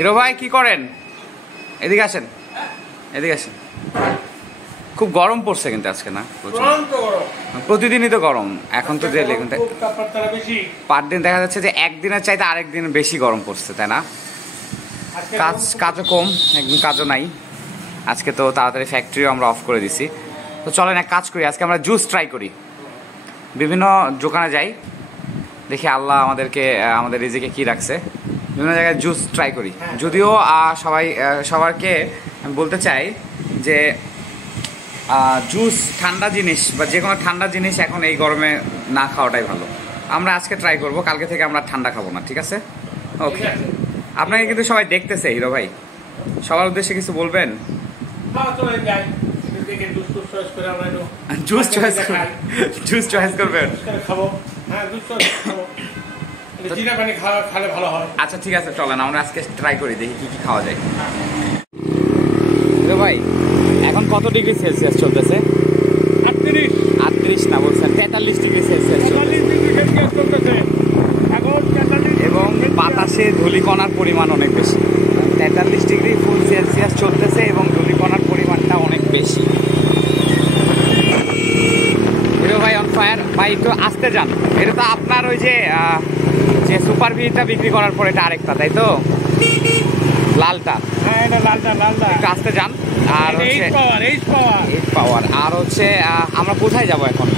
Hero ভাই কি করেন? এদিকে আসেন, এদিকে আসেন। খুব গরম পড়ছে কিন্তু আজকে না? প্রতিদিনই তো গরম। এখন তো পার দিন দেখা যাচ্ছে যে একদিনের চাইতে আরেক দিন বেশি গরম পড়ছে, তাই না? কাজও কম, একদিন কাজও নাই। আজকে তো তাড়াতাড়ি ফ্যাক্টরিও আমরা অফ করে দিছি। তো চলেন এক কাজ করি, আজকে আমরা জুস ট্রাই করি। বিভিন্ন দোকানে যাই, দেখি আল্লাহ আমাদেরকে আমাদের রিজিকে কি রাখছে, বিভিন্ন জায়গায় জুস ট্রাই করি। যদিও সবাইকে আমি বলতে চাই যে জুস ঠান্ডা জিনিস বা যে কোনো ঠান্ডা জিনিস এখন এই গরমে না খাওয়াটাই ভালো। আমরা আজকে ট্রাই করব, কালকে থেকে আমরা ঠান্ডা খাবো না, ঠিক আছে? ওকে। আপনাকে কিন্তু সবাই দেখতেছে হিরো ভাই, সবার উদ্দেশ্যে কিছু বলবেন? জুস চয়েস করবেন? আচ্ছা ঠিক আছে, চলেন আমরা আজকে ট্রাই করি, দেখি কি কি খাওয়া যায়। হিরো ভাই এখন কত ডিগ্রি সেলসিয়াস চলতেছে? 38 না বলছেন, 43 ডিগ্রি সেলসিয়াস চলতেছে এবং বাতাসে ধূলিকণার পরিমাণ অনেক বেশি। 43 ডিগ্রি ফুল সেলসিয়াস চলতেছে এবং ধূলিকণার পরিমাণটা অনেক বেশি। হিরো ভাই অন ফায়ার। ভাই একটু আসতে যান, এটা তো আপনার ওই যে সুপার ভিটা বিক্রি করার পরে এটা আরেকটা, তাই তো? লালটা, হ্যাঁ এটা লালটা একটু আসতে যান। আর পাওয়ার আর হচ্ছে আমরা কোথায় যাবো এখন?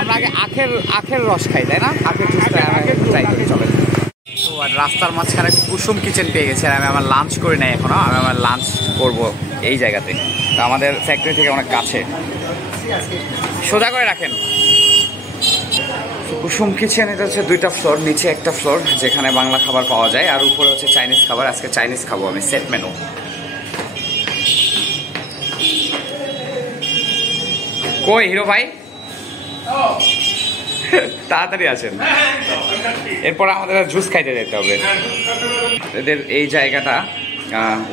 আমরা আগে আখের রস খাই, তাই না? আখের জুসটা ট্রাই করি, চলেন। তো আর রাস্তার মাঝখানে কুসুম কিচেন পেয়ে গেছি, আর আমি আমার লাঞ্চ করি নাই এখনো। আমি আমার লাঞ্চ করব এই জায়গাতে। তো আমাদের ফ্যাক্টরি থেকে অনেক কাছে, সোজা করে রাখেন। কুসুম কিচেন, এটা হচ্ছে 2টা ফ্লোর, নিচে একটা ফ্লোর যেখানে বাংলা খাবার পাওয়া যায়, আর উপরে হচ্ছে চাইনিজ খাবার। আজকে চাইনিজ খাবো আমি, সেট মেনু। কই হিরো ভাই, তাড়াতাড়ি আসেন, এরপর আমাদের জুস খাইতে যেতে হবে। এদের এই জায়গাটা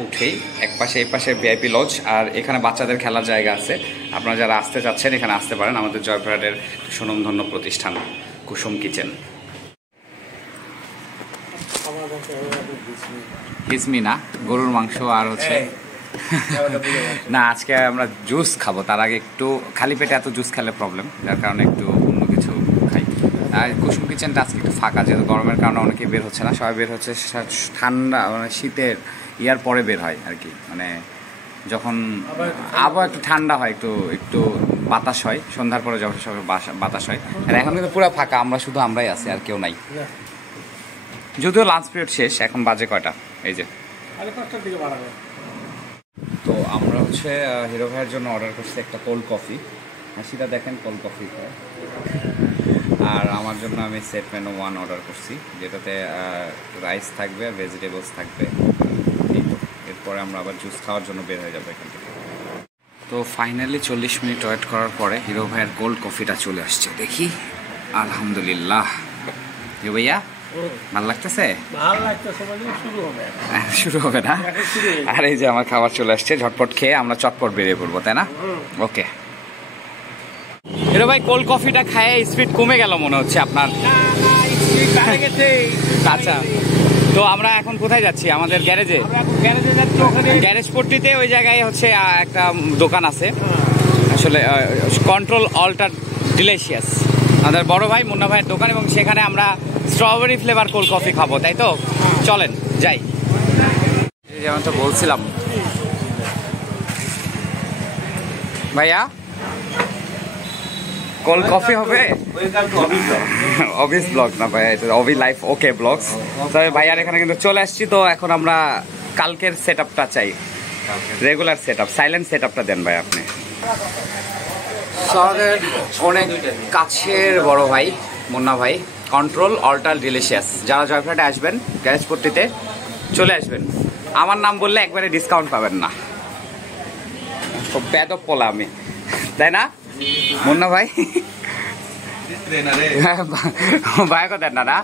উঠেই একপাশে এই পাশে ভিআইপি লজ, আর এখানে বাচ্চাদের খেলার জায়গা আছে। আপনারা যারা আসতে চাচ্ছেন এখানে আসতে পারেন। আমাদের জয়পুরহাটের সুনামধন্য প্রতিষ্ঠান কুসুম কিচেন। কিসমি না, গরুর মাংস আর হচ্ছে না, আজকে আমরা জুস খাবো। তার আগে একটু খালি পেটে এত জুস খেলে প্রবলেম, যার কারণে একটু অন্য কিছু খাই। আর কুসুম কিচেনটা আজকে একটু ফাঁকা, যেহেতু গরমের কারণে অনেকেই বের হচ্ছে না। সবাই বের হচ্ছে ঠান্ডা মানে শীতের ইয়ার পরে বের হয় আর কি, মানে যখন আবহাওয়া একটু ঠান্ডা হয়, একটু বাতাস হয় সন্ধ্যার পরে, যখন সব বাতাস হয়। আর এখন কিন্তু পুরো ফাঁকা, আমরাই আছি, আর কেউ নাই। যদিও লাঞ্চ পিরিয়ড শেষ, এখন বাজে কয়টা? এই যে তো আমরা হচ্ছে হিরো ভাইয়ের জন্য অর্ডার করছি একটা কোল্ড কফি। হাসিটা দেখেন, কোল্ড কফি খায়। আর আমার জন্য আমি সেট মেনু 1 অর্ডার করছি, যেটাতে রাইস থাকবে আর ভেজিটেবলস থাকবে। এরপরে আমরা আবার জুস খাওয়ার জন্য বের হয়ে যাবো এখান থেকে। তো ফাইনালি 40 মিনিট ওয়েট করার পরে হিরো ভাইয়ের কোল্ড কফিটা চলে আসছে। দেখি, আলহামদুলিল্লাহ। হিরো ভাইয়া ভালো লাগতেছে? শুরু হবে না? আর এই যে আমার খাবার চলে আসছে, ঝটপট খেয়ে আমরা চটপট বেরিয়ে পড়বো, তাই না? ওকে। হিরো ভাই কোল্ড কফিটা খায় স্পিড কমে গেল মনে হচ্ছে আপনার। আচ্ছা, তো আমরা এখন কোথায় যাচ্ছি? আমাদের গ্যারেজে যাচ্ছি। গ্যারেজ পট্টিতে ওই জায়গায় হচ্ছে একটা দোকান আছে, আসলে কন্ট্রোল অল্টার ডিলিশিয়াস, আমাদের বড় ভাই মুন্না ভাইয়ের দোকান, এবং সেখানে আমরা স্ট্রবেরি ফ্লেভার কোল্ড কফি খাবো, তাই তো? চলেন যাই। যেমন তো বলছিলাম ভাইয়া, কোল্ড কফি হবে। অবিস ব্লগ না ভাই, অবি লাইফ ওকে ব্লগস। তবে ভাইয়ার এখানে কিন্তু চলে আসছি। তো এখন আমরা কালকের সেট আপটা চাই, regular set up, silent set আপটা দেন ভাই আপনি। আমাদের অনেক কাছের বড় ভাই মুন্না ভাই, কন্ট্রোল অল্টার ডিলিশিয়াস। যারা জয়পুরহাটে আসবেন গ্যারেজ পট্টিতে চলে আসবেন, আমার নাম বললে একবারে ডিসকাউন্ট পাবেন না। খুব বেদব পোলা আমি, তাই না মুন্না ভাই? ভাই কথা না না,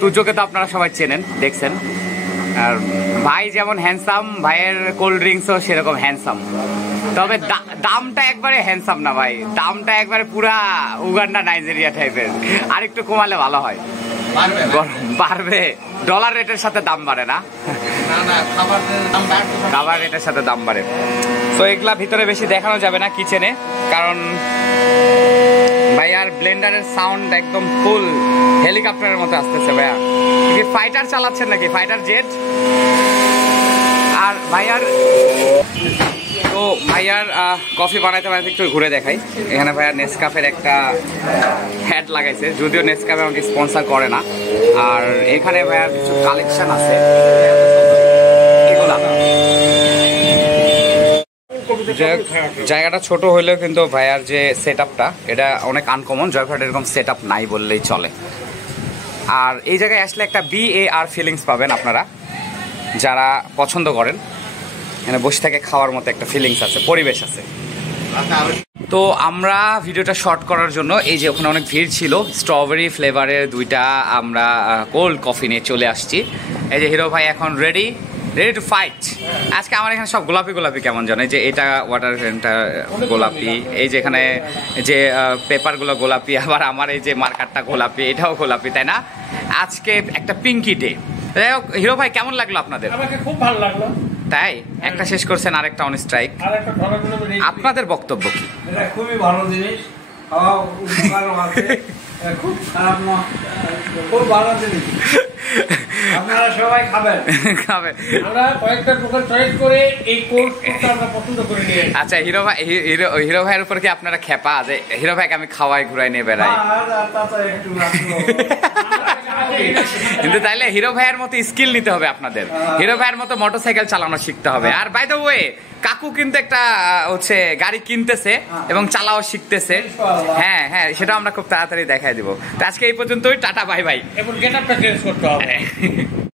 তুজোকে তো আপনারা সবাই চেনেন, দেখছেন। আর ভাই যেমন হ্যান্ডসাম, ভাইয়ের কোল্ড ড্রিঙ্কসও সেরকম হ্যান্ডসাম। তবে দামটা একবারে হ্যান্ডসাম না ভাই, দামটা একবারে পুরা উগান্ডা নাইজেরিয়া টাইপের, আর একটু কমালে ভালো হয়। বাড়বে, ডলার রেটের সাথে দাম বাড়ে না, খাবার রেটের সাথে দাম বাড়ে। তো এগুলা ভিতরে বেশি দেখানো যাবে না কিচেনে, কারণ ভাইয়ার ব্লেন্ডারের সাউন্ড একদম ফুল হেলিকপ্টারের মতো আসতেছে। ভাইয়া কি ফাইটার চালাচ্ছেন নাকি, ফাইটার জেট? আর ভাইয়ার তো ভাইয়ার কফি বানাইতে বানাইতে একটু ঘুরে দেখাই। এখানে ভাইয়ার নেসকাফের একটা হ্যাড লাগাইছে, যদিও নেসকাফে আমাকে স্পন্সর করে না। আর এখানে ভাইয়ার কিছু কালেকশন আছে, জায়গাটা ছোট হইলেও কিন্তু ভাইয়ার যে সেট আপটা এটা অনেক আনকমন, জয়ঘাট এরকম সেট আপ নাই বললেই চলে। আর এই জায়গায় আসলে একটা BAR ফিলিংস পাবেন আপনারা যারা পছন্দ করেন, এখানে বসে থেকে খাওয়ার মতো একটা ফিলিংস আছে, পরিবেশ আছে। তো আমরা ভিডিওটা শর্ট করার জন্য এই যে ওখানে অনেক ভিড় ছিল, স্ট্রবেরি ফ্লেভারের দুইটা আমরা কোল্ড কফি নিয়ে চলে আসছি। এই যে হিরো ভাই এখন রেডি টু ফাইট। আজকে আমার এখানে সব গোলাপি গোলাপি কেমন জানে, যে এটা ওয়াটার ফ্যানটা গোলাপি, এই যে এখানে যে পেপারগুলো গোলাপি, আবার আমার এই যে মার্কারটা গোলাপি, এটাও গোলাপি, তাই না? আজকে একটা পিঙ্কি ডে। যাই হোক হিরো ভাই কেমন লাগলো আপনাদের? আমাকে খুব ভালো লাগলো। তাই একটা শেষ করছেন, আরেকটা অন স্ট্রাইক, আপনাদের বক্তব্য কি? এটা খুবই ভালো জিনিস, খাওয়া উপকারও আছে, খুব খারাপ না, খুব ভালো জিনিস, আপনারা সবাই খাবেন। আমরা কয়েকটা দোকান চয়েস করে এই কোর্সটা আমরা পছন্দ করে নিয়ে। আচ্ছা হিরো ভাইয়ের উপর কি আপনারা খেপা যে হিরো ভাইকে আমি খাওয়াই ঘুরাই নিয়ে বেড়াই? কিন্তু তাইলে হিরো ভাইয়ের মতো স্কিল নিতে হবে আপনাদের, হিরো ভাইয়ের মতো মোটরসাইকেল চালানো শিখতে হবে। আর বাই দ্য ওয়ে কাকু কিন্তু একটা হচ্ছে গাড়ি কিনতেছে এবং চালাও শিখতেছে। হ্যাঁ হ্যাঁ, সেটা আমরা খুব তাড়াতাড়ি দেখাই দিব। তো আজকে এই পর্যন্তই, টাটা বাই বাই। এখন গেটআপটা চেঞ্জ করতে হবে।